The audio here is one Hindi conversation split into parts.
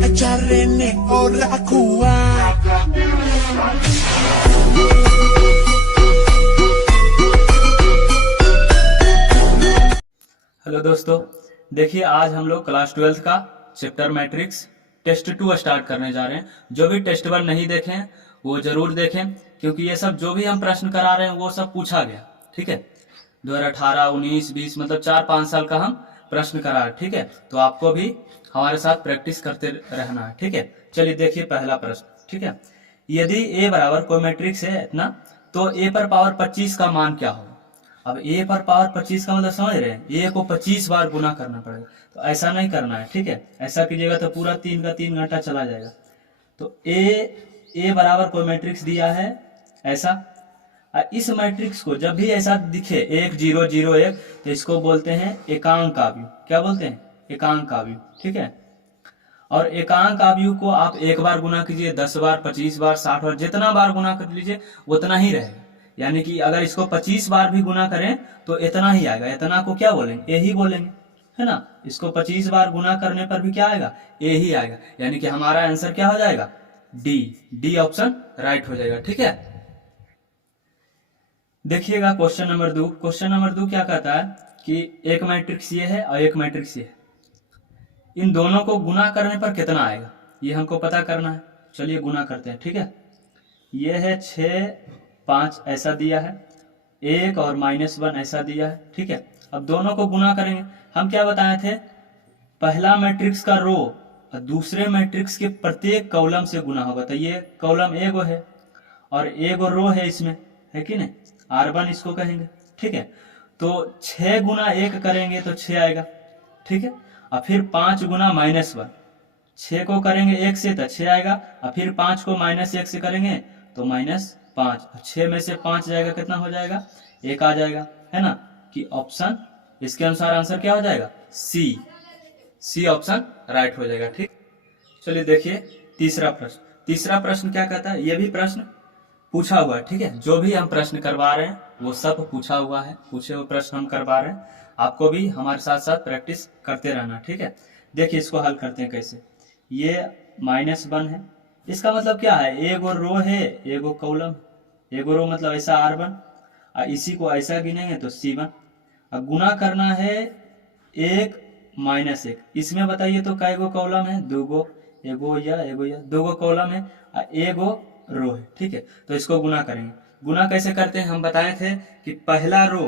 Echarrene ora kua. हेलो दोस्तों, देखिए आज हम लोग क्लास 12 का चैप्टर मैट्रिक्स टेस्ट 2 स्टार्ट करने जा रहे हैं। जो भी टेस्ट 1 नहीं देखे हैं वो जरूर देखें, क्योंकि ये सब जो भी हम प्रश्न करा रहे हैं वो सब पूछा गया। ठीक है, 2018, 19, 20 मतलब 4-5 साल का हम प्रश्न करा रहे हैं। ठीक है, तो आपको भी हमारे साथ प्रैक्टिस करते रहना है। ठीक है, चलिए देखिए पहला प्रश्न। ठीक है, यदि a बराबर कोई मैट्रिक्स है इतना, तो a पर पावर 25 का मान क्या होगा। अब a पर पावर 25 का मतलब समझ रहे हैं, a को 25 बार गुना करना पड़ेगा। तो ऐसा नहीं करना है। ठीक है, ऐसा कीजिएगा तो पूरा 3 का 3 घंटा चला जाएगा। तो a बराबर कोई मैट्रिक्स दिया है ऐसा, इस मैट्रिक्स को जब भी ऐसा दिखे 1 0 0 1, तो इसको बोलते हैं एकांक आव्यूह। क्या बोलते हैं? एकांक आव्यूह। ठीक है, और एकांक आव्यूह को आप एक बार गुना कीजिए, 10 बार, 25 बार, 60 बार, जितना बार गुना कर लीजिए उतना ही रहेगा। यानी कि अगर इसको 25 बार भी गुना करें तो इतना ही आएगा। इतना को क्या बोलेंगे? ए ही बोलेंगे, है ना। इसको 25 बार गुना करने पर भी क्या आएगा? ए ही आएगा। यानी कि हमारा आंसर क्या हो जाएगा? डी ऑप्शन राइट हो जाएगा। ठीक है, देखिएगा क्वेश्चन नंबर 2। क्वेश्चन नंबर 2 क्या कहता है कि एक मैट्रिक्स ये है और एक मैट्रिक्स ये है, इन दोनों को गुना करने पर कितना आएगा ये हमको पता करना है। चलिए गुना करते हैं। ठीक है, ये है 6 5 ऐसा दिया है, 1 और -1 ऐसा दिया है। ठीक है, अब दोनों को गुना करेंगे। हम क्या बताए थे? पहला मैट्रिक्स का रो और दूसरे मैट्रिक्स के प्रत्येक कॉलम से गुना होगा। तो ये कॉलम एगो है और एगो रो है इसमें, है कि नहीं, R1 इसको कहेंगे। ठीक है, तो 6 गुना 1 करेंगे तो 6 आएगा। ठीक है, और फिर 5 गुना -1, 6 को करेंगे 1 से तो 6 आएगा, और फिर 5 को -1 से करेंगे तो -5, 6 में से 5 जाएगा, कितना हो जाएगा? 1 आ जाएगा, है ना। कि ऑप्शन इसके अनुसार आंसर क्या हो जाएगा? सी ऑप्शन राइट हो जाएगा। ठीक, चलिए देखिए तीसरा प्रश्न। तीसरा प्रश्न क्या कहता है? ये भी प्रश्न पूछा हुआ है। ठीक है, जो भी हम प्रश्न करवा रहे हैं वो सब पूछा हुआ है, पूछे हुए प्रश्न हम करवा रहे हैं। आपको भी हमारे साथ साथ प्रैक्टिस करते रहना। ठीक है, देखिए इसको हल करते हैं कैसे। ये -1 है, इसका मतलब क्या है? एगो रो है, एगो कॉलम। एगो रो मतलब ऐसा R1, और इसी को ऐसा गिनेंगे तो C1। अब गुना करना है 1 -1, इसमें बताइए तो कैगो कॉलम है? 2 गो, एगो या 2 गो कॉलम है और एगो रो है। ठीक है, तो इसको गुना करेंगे। गुना कैसे करते हैं? हम बताए थे कि पहला रो,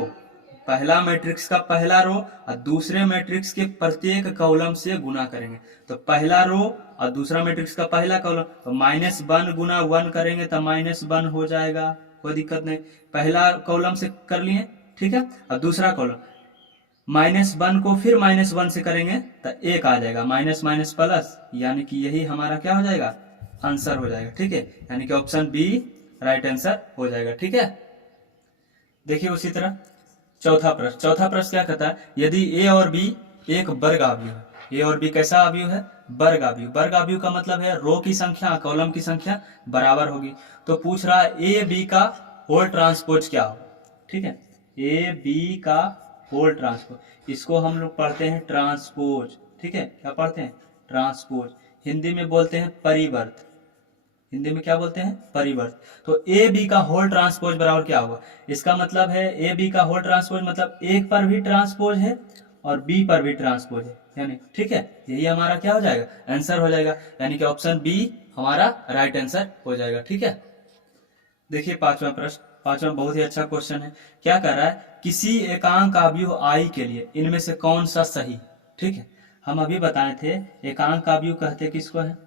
पहला मैट्रिक्स का पहला रो और दूसरे मैट्रिक्स के प्रत्येक कॉलम से गुना करेंगे। तो पहला रो और दूसरा मैट्रिक्स का पहला कॉलम, तो -1 गुना 1 करेंगे तो -1 हो जाएगा, कोई दिक्कत नहीं। पहला कॉलम से कर लिए, ठीक है, और दूसरा कॉलम -1 को फिर -1 से करेंगे तो 1 आ जाएगा, माइनस माइनस प्लस, यानी कि यही हमारा क्या हो जाएगा? आंसर हो जाएगा। ठीक है, यानी कि ऑप्शन बी राइट आंसर हो जाएगा। ठीक है, देखिए उसी तरह चौथा प्रश्न। चौथा प्रश्न क्या कहता है? यदि ए और बी एक वर्ग आव्यूह है। ए और बी कैसा आव्यूह है? वर्ग आव्यूह। वर्ग आव्यूह का मतलब है रो की संख्या कॉलम की संख्या बराबर होगी। तो पूछ रहा है ए बी का होल ट्रांसपोज क्या हो। ठीक है, ए बी का होल ट्रांसपोज, इसको हम लोग पढ़ते हैं ट्रांसपोज। ठीक है, क्या पढ़ते हैं? ट्रांसपोज। हिंदी में बोलते हैं परिवर्त। हिंदी में क्या बोलते हैं? परिवर्त। तो ए बी का होल ट्रांसपोज बराबर क्या होगा? इसका मतलब है ए बी का होल ट्रांसपोज मतलब एक पर भी ट्रांसपोज है और बी पर भी ट्रांसपोज है, यानी ठीक है, यही हमारा क्या हो जाएगा? आंसर हो जाएगा, यानी कि ऑप्शन बी हमारा राइट आंसर हो जाएगा। ठीक है, देखिए पांचवा प्रश्न। पांचवा बहुत ही अच्छा क्वेश्चन है। क्या कर रहा है? किसी एकांक आव्यूह आई के लिए इनमें से कौन सा सही? ठीक है, हम अभी बताए थे एकांक आव्यूह कहते किसको है।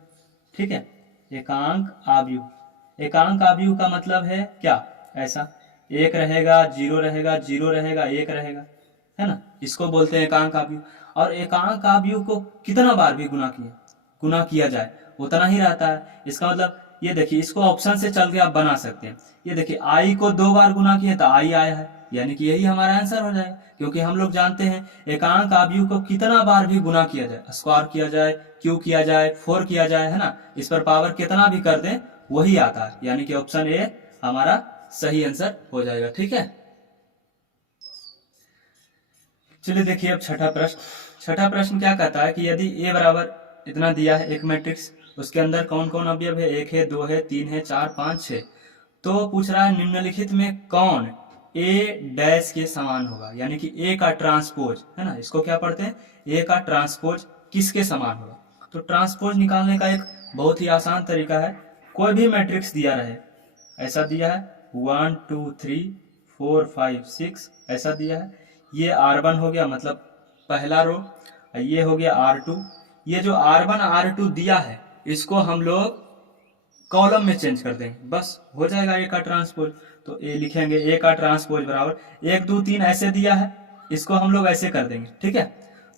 ठीक है, एकांक आव्यूह। एकांक आव्यूह का मतलब है क्या? ऐसा 1 रहेगा, 0 रहेगा, 0 रहेगा, 1 रहेगा, है ना, इसको बोलते हैं एकांक आव्यूह। और एकांक आव्यूह को कितना बार भी गुना किया जाए उतना ही रहता है। इसका मतलब ये देखिए, इसको ऑप्शन से चल के आप बना सकते हैं। ये देखिए आई को 2 बार गुना किया तो आई आया है, यानी कि यही हमारा आंसर हो जाएगा। क्योंकि हम लोग जानते हैं एकांक आव्यूह को कितना बार भी गुना किया जाए, स्क्वायर किया जाए, क्यूब किया जाए, 4 किया जाए, है ना, इस पर पावर कितना भी कर दें वही आता है, यानी कि ऑप्शन ए हमारा सही आंसर हो जाएगा। ठीक है, चलिए देखिए अब छठा प्रश्न। छठा प्रश्न क्या कहता है कि यदि ए बराबर इतना दिया है एक मैट्रिक्स, उसके अंदर कौन कौन अवयव है, 1 है, 2 है, 3 है, 4, 5, 6, तो पूछ रहा है निम्नलिखित में कौन ए डैश के समान होगा, यानी कि ए का ट्रांसपोज है ना, इसको क्या पढ़ते हैं, ए का ट्रांसपोज किसके समान होगा। तो ट्रांसपोज निकालने का एक बहुत ही आसान तरीका है, कोई भी मैट्रिक्स दिया रहे, ऐसा दिया है 1 2 3 4 5 6 ऐसा दिया है, ये R1 हो गया मतलब पहला रो, ये हो गया R2, ये जो R1 R2 दिया है इसको हम लोग कॉलम में चेंज कर देंगे, बस हो जाएगा ए का ट्रांसपोज। तो ए लिखेंगे ए का ट्रांसपोज बराबर 1 2 3 ऐसे दिया है, इसको हम लोग ऐसे कर देंगे, ठीक है।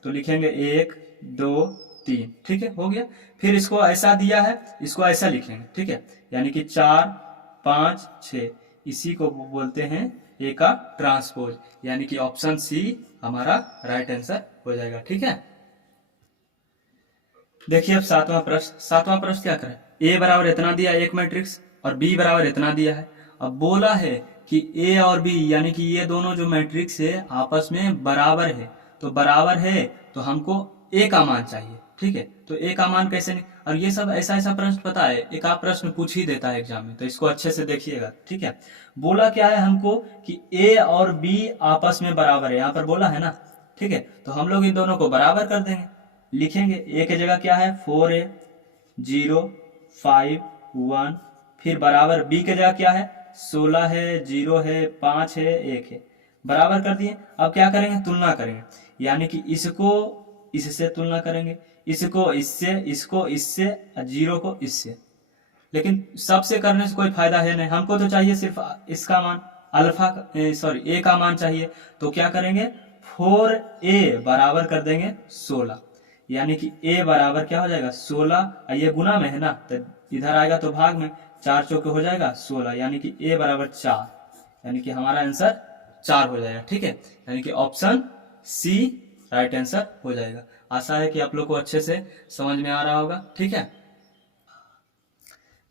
तो लिखेंगे 1 2 3, ठीक है, हो गया। फिर इसको ऐसा दिया है, इसको ऐसा लिखेंगे, ठीक है, यानी कि 4 5 6, इसी को बोलते हैं ए का ट्रांसपोज, यानी कि ऑप्शन सी हमारा राइट आंसर हो जाएगा, ठीक है। देखिए अब सातवां प्रश्न क्या करें, ए बराबर इतना दिया एक मैट्रिक्स और बी बराबर इतना दिया है। अब बोला है कि ए और बी यानी कि ये दोनों जो मैट्रिक्स है आपस में बराबर है, तो बराबर है तो हमको ए का मान चाहिए, ठीक है। तो ए का मान कैसे नहीं, और ये सब ऐसा प्रश्न पता है, एक आप प्रश्न पूछ ही देता है एग्जाम में, तो इसको अच्छे से देखिएगा, ठीक है। बोला क्या है हमको कि ए और बी आपस में बराबर है, यहाँ पर बोला है ना, ठीक है। तो हम लोग इन दोनों को बराबर कर देंगे, लिखेंगे ए की जगह क्या है 4a 0 5 1, फिर बराबर बी की जगह क्या है 16 है 0 है 5 है 1 है, बराबर कर दिए। अब क्या करेंगे, तुलना करेंगे, यानी कि इसको इससे तुलना करेंगे, इसको इससे, इसको इससे, 0 को इससे, लेकिन सबसे करने से कोई फायदा है नहीं, हमको तो चाहिए सिर्फ इसका मान ए का मान चाहिए। तो क्या करेंगे 4a बराबर कर देंगे 16, यानी कि a बराबर क्या हो जाएगा 16, ये गुना में है ना तो इधर आएगा तो भाग में, 4 चौके हो जाएगा 16, यानी कि a बराबर 4, यानी कि हमारा आंसर 4 हो जाएगा, ठीक है। यानी कि ऑप्शन सी राइट आंसर हो जाएगा। आशा है कि आप लोग को अच्छे से समझ में आ रहा होगा, ठीक है।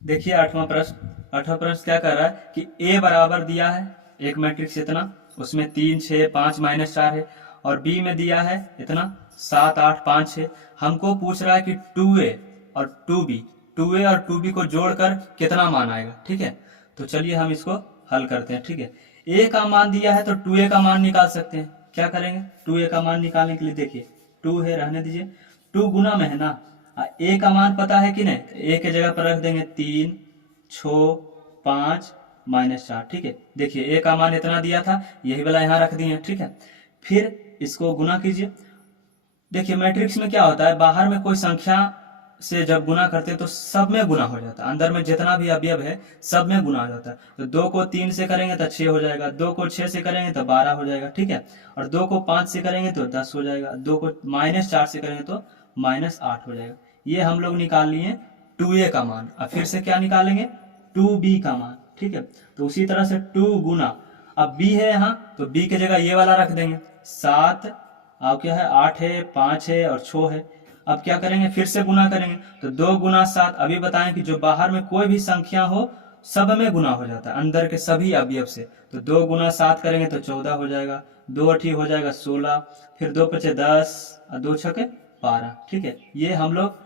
देखिए आठवां प्रश्न क्या कर रहा है कि a बराबर दिया है एक मैट्रिक्स इतना, उसमें 3 6 5 -4 है, और b में दिया है इतना 7 8 5 6, हमको पूछ रहा है कि 2a और 2b और 2b को जोड़कर कितना मान आएगा, ठीक है। तो चलिए हम इसको हल करते हैं, ठीक है। a का मान दिया है तो 2a का मान निकाल सकते हैं, क्या करेंगे 2a का मान निकालने के लिए, देखिए 2 है रहने दीजिए, 2 गुना में है ना, a का मान पता है कि नहीं, a के जगह पर रख देंगे 3 6 5 -4, ठीक है। देखिए a का मान इतना दिया था, यही वाला यहाँ रख दिए, ठीक है। फिर इसको गुना कीजिए, देखिए मैट्रिक्स में क्या होता है, बाहर में कोई संख्या से जब गुना करते हैं तो सब में गुना हो जाता है, अंदर में जितना भी अवयव है सब में गुना हो जाता है। तो 2 को 3 से करेंगे तो 6 हो जाएगा, 2 को 6 से करेंगे तो 12 हो जाएगा, ठीक है। और 2 को 5 से करेंगे तो 10 हो जाएगा, 2 को -4 से करेंगे तो -8 हो जाएगा। ये हम लोग निकाल लिए 2a का मान। अब फिर से क्या निकालेंगे 2b का मान, ठीक है। तो उसी तरह से 2 गुना, अब b है यहाँ तो b की जगह ये वाला रख देंगे 7, अब क्या है 8 है 5 है और 6 है। अब क्या करेंगे फिर से गुना करेंगे, तो 2 गुना 7, अभी बताएं कि जो बाहर में कोई भी संख्या हो सब में गुना हो जाता है अंदर के सभी अवयव से। तो 2 गुना 7 करेंगे तो 14 हो जाएगा, 2 अठी हो जाएगा 16, फिर 2 पचे 10 और 2 छके 12, ठीक है। ये हम लोग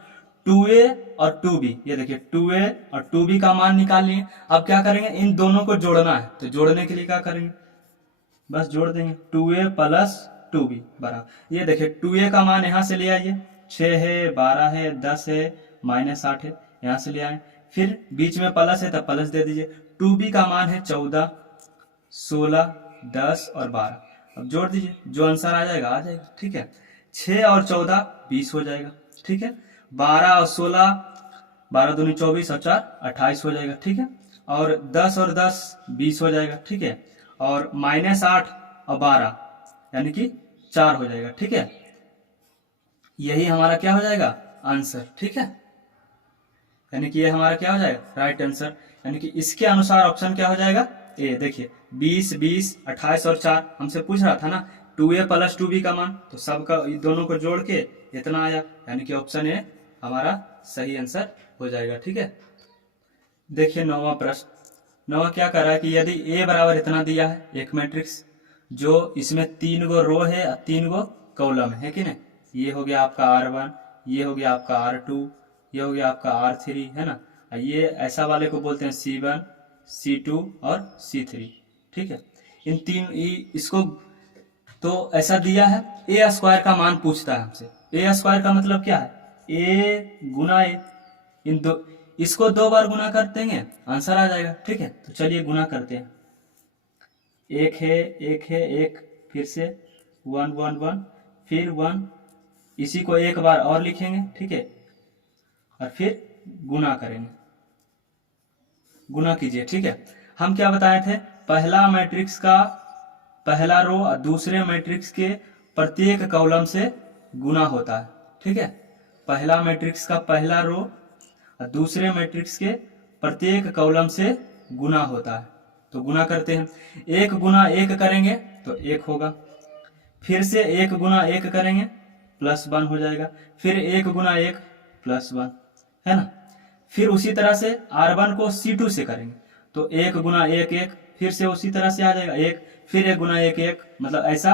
2a और 2b, ये देखिए 2a और 2b का मान निकाल लिए। अब क्या करेंगे इन दोनों को जोड़ना है, तो जोड़ने के लिए क्या करेंगे बस जोड़ देंगे 2a प्लस 2b बराबर, ये देखिए 2a का मान यहाँ से ले आइए 6 है 12 है 10 है -8 है, यहाँ से ले आए, फिर बीच में प्लस है तो प्लस दे दीजिए। 2b का मान है 14 16 10 और 12, अब जोड़ दीजिए, जो आंसर आ जाएगा, ठीक है। 6 और 14 20 हो जाएगा, ठीक है। 12 और 16 12 दूनी 24 और 4 28 हो जाएगा, ठीक है। और 10 और 10 20 हो जाएगा, ठीक है। और -8 और 12 यानी कि 4 हो जाएगा, ठीक है। यही हमारा क्या हो जाएगा आंसर, ठीक है। यानी कि ये हमारा क्या हो जाएगा राइट आंसर, यानी कि इसके अनुसार ऑप्शन क्या हो जाएगा ए। देखिए 20 20 28 और 4 हमसे पूछ रहा था ना 2a प्लस 2b का मान, तो सबका दोनों को जोड़ के इतना आया, यानी कि ऑप्शन ए हमारा सही आंसर हो जाएगा, ठीक है। देखिए नौवां क्या कर रहा है कि यदि a बराबर इतना दिया है एक मैट्रिक्स, जो इसमें 3 गो रो है और 3 गो कॉलम है कि नहीं, ये हो गया आपका R1, ये हो गया आपका R2, ये हो गया आपका R3, है ना। ये ऐसा वाले को बोलते हैं C1, C2 और C3, ठीक है। इन तीन इसको तो ऐसा दिया है, ए स्क्वायर का मान पूछता है हमसे। ए स्क्वायर का मतलब क्या है, ए गुना ए, इन दो इसको 2 बार गुना कर देंगे, आंसर आ जाएगा, ठीक है। तो चलिए गुना करते हैं। एक है, एक है, एक, फिर से 1 1 1, फिर 1, इसी को एक बार और लिखेंगे, ठीक है, और फिर गुना करेंगे। गुना कीजिए, ठीक है। हम क्या बताए थे, पहला मैट्रिक्स का पहला रो और दूसरे मैट्रिक्स के प्रत्येक कॉलम से गुना होता है, ठीक है। पहला मैट्रिक्स का पहला रो और दूसरे मैट्रिक्स के प्रत्येक कॉलम से गुना होता है। तो गुना करते हैं, 1 गुना 1 करेंगे तो 1 होगा, फिर से 1 गुना 1 करेंगे +1 हो जाएगा, फिर 1 गुना 1 +1, है ना। फिर उसी तरह से R1 को C2 से करेंगे तो 1 गुना 1 1, फिर से उसी तरह से आ जाएगा 1, फिर 1 गुना 1 1, मतलब ऐसा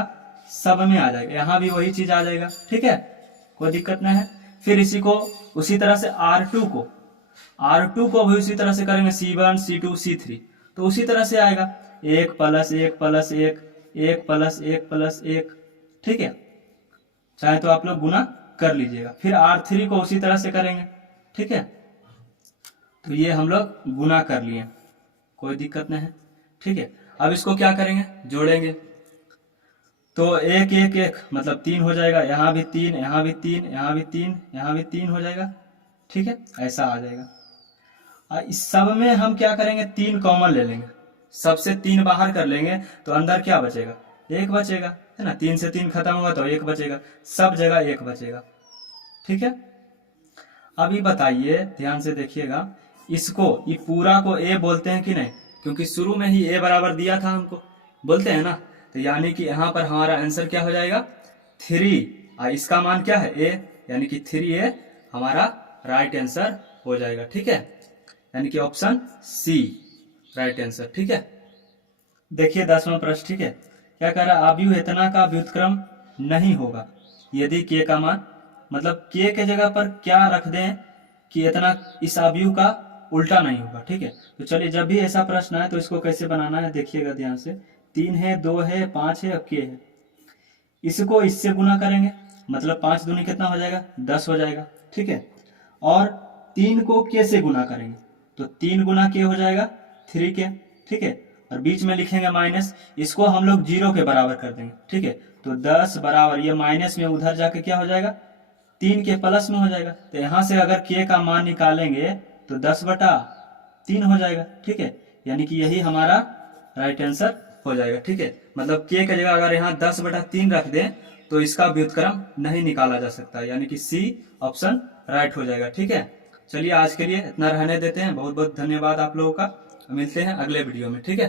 सब में आ जाएगा। यहाँ भी वही चीज आ जाएगा, ठीक है, कोई दिक्कत नहीं है। फिर इसी को उसी तरह से R2 को भी उसी तरह से करेंगे, C1 C2 C3, तो उसी तरह से आएगा 1 + 1 + 1, 1 + 1 + 1, ठीक है। चाहे तो आप लोग गुना कर लीजिएगा। फिर R3 को उसी तरह से करेंगे, ठीक है। तो ये हम लोग गुना कर लिए, कोई दिक्कत नहीं है, ठीक है। अब इसको क्या करेंगे, जोड़ेंगे। तो 1 1 1 मतलब 3 हो जाएगा, यहाँ भी 3, यहाँ भी 3, यहाँ भी 3, यहाँ भी 3 हो जाएगा, ठीक है, ऐसा आ जाएगा। और इस सब में हम क्या करेंगे, 3 कॉमन ले लेंगे, सबसे 3 बाहर कर लेंगे तो अंदर क्या बचेगा, 1 बचेगा, है ना। 3 से 3 खत्म होगा तो 1 बचेगा, सब जगह 1 बचेगा, ठीक है। अभी बताइए, ध्यान से देखिएगा, इसको ये पूरा को ए बोलते हैं कि नहीं, क्योंकि शुरू में ही ए बराबर दिया था हमको, बोलते हैं ना। तो यानी कि यहाँ पर हमारा आंसर क्या हो जाएगा, 3, और इसका मान क्या है, ए, यानी कि 3A हमारा राइट आंसर हो जाएगा, ठीक है। यानी कि ऑप्शन सी राइट आंसर, ठीक है। देखिए 10वां प्रश्न, ठीक है, क्या कह रहा है, अव्युहेतना का व्युत्क्रम नहीं होगा यदि के का मान, मतलब के के जगह पर क्या रख दें कि इतना इस अवयव का उल्टा नहीं होगा, ठीक है। तो चलिए, जब भी ऐसा प्रश्न है तो इसको कैसे बनाना है देखिएगा ध्यान से। 3 है, 2 है, 5 है, अब के है, इसको इससे गुना करेंगे, मतलब 5 दूनी कितना हो जाएगा, 10 हो जाएगा, ठीक है। और 3 को के से गुना करेंगे तो 3 गुना के हो जाएगा 3 के, ठीक है। और बीच में लिखेंगे माइनस, इसको हम लोग 0 के बराबर कर देंगे, ठीक है। तो 10 बराबर, ये माइनस में उधर जाके क्या हो जाएगा, 3 के प्लस में हो जाएगा। तो यहाँ से अगर के का मान निकालेंगे तो 10/3 हो जाएगा, ठीक है। यानी कि यही हमारा राइट आंसर हो जाएगा, ठीक है। मतलब के की जगह अगर यहाँ 10/3 रख दें तो इसका व्युत्क्रम नहीं निकाला जा सकता, यानी कि सी ऑप्शन राइट हो जाएगा, ठीक है। चलिए आज के लिए इतना रहने देते हैं, बहुत बहुत धन्यवाद आप लोगों का, मिलते हैं अगले वीडियो में, ठीक है।